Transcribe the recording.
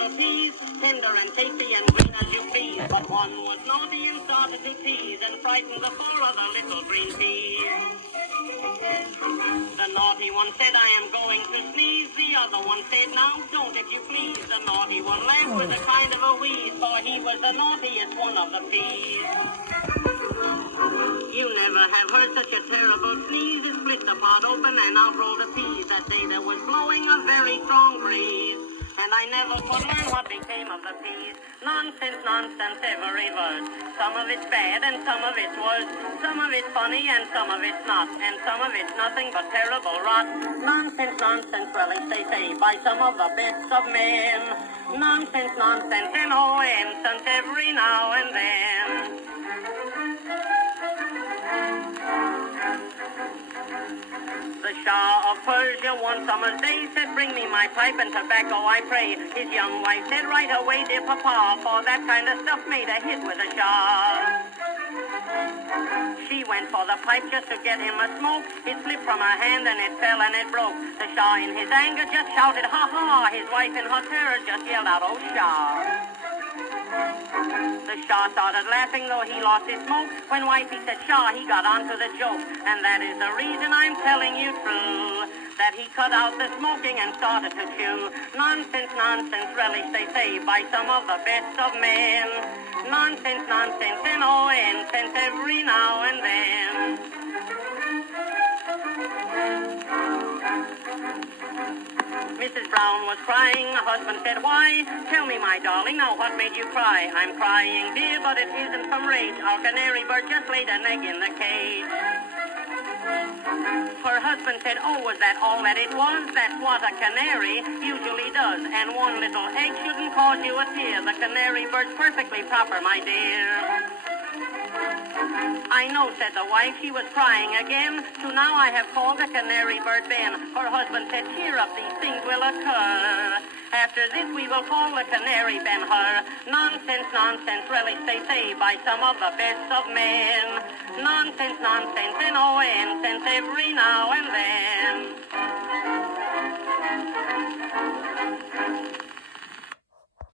the peas, tender and tasty and green as you please. But one was naughty and started to tease and frightened the four other little green peas. The naughty one said, I am going to sneeze. The other one said, now don't if you please. The naughty one laughed with a kind of a wheeze, for he was the naughtiest one of the peas. You never have heard such a terrible sneeze. It split the pot open and out rolled the peas. That day there was blowing a very strong breeze, and I never could learn what became of the peas. Nonsense, nonsense, every word. Some of it's bad and some of it's worse. Some of it's funny and some of it's not. And some of it's nothing but terrible rot. Nonsense, nonsense, relish, they say, by some of the best of men. Nonsense, nonsense, nonsense, every now and then. The Shah of Persia one summer's day said, bring me my pipe and tobacco, I pray. His young wife said, right away, dear papa, for that kind of stuff made a hit with the Shah. She went for the pipe just to get him a smoke. It slipped from her hand and it fell and it broke. The Shah in his anger just shouted, ha ha. His wife in her terror just yelled out, oh Shah. The Shah started laughing, though he lost his smoke. When wifey said Shah, he got onto the joke. And that is the reason I'm telling you true, that he cut out the smoking and started to chew. Nonsense, nonsense, relish, they say, by some of the best of men. Nonsense, nonsense, nonsense, every now and then. Mrs. Brown was crying. Her husband said, why? Tell me, my darling, now what made you cry? I'm crying, dear, but it isn't from rage. Our canary bird just laid an egg in the cage. Her husband said, oh, was that all that it was? That's what a canary usually does. And one little egg shouldn't cause you a tear. The canary bird's perfectly proper, my dear. I know, said the wife, she was crying again. So now I have called the canary bird Ben. Her husband said, cheer up, these things will occur. After this we will call the canary Ben-Hur. Nonsense, nonsense, relish, they say, by some of the best of men. Nonsense, nonsense, nonsense, every now and then.